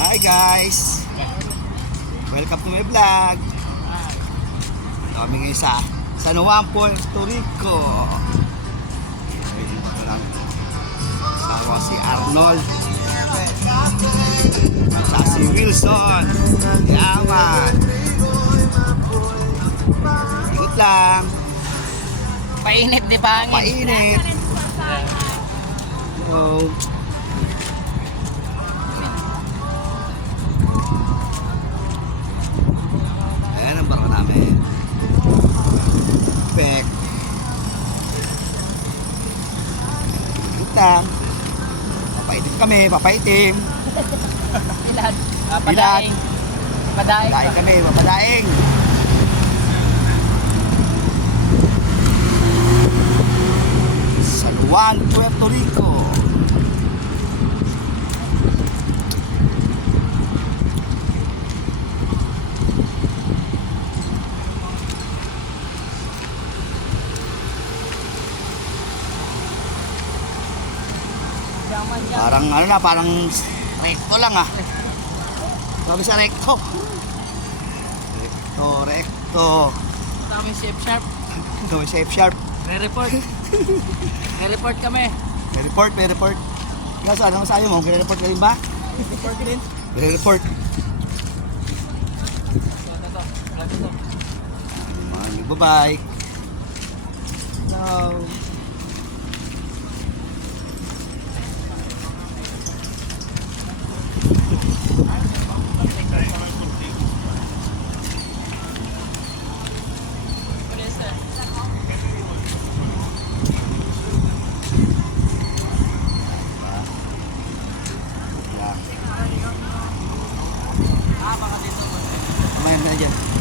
Hi guys! Welcome to my vlog. Kami ngayon sa San Juan, Puerto Rico. Ito lang. Ako si Arnold. At si Wilson. Yaman. Ikot lang. Painit di ba? Mainit. So, ayan ang barko namin. Back. Ikot lang. Papaitim kami, papaitim. Ilan? Padaing. Padaing. Padaing kami, papadaing. San Juan, Puerto Rico. Parang ano na, parang recto lang ah. Sabi sa recto. Recto. Kami Chef Sharp. Ito, Chef Sharp. Re-report. Re-report kami. May report. Ikaw saan? Ano masayo mo? May report ka rin ba? Report din. May report. Ito. Bye-bye. Hello. Kumain na dyan.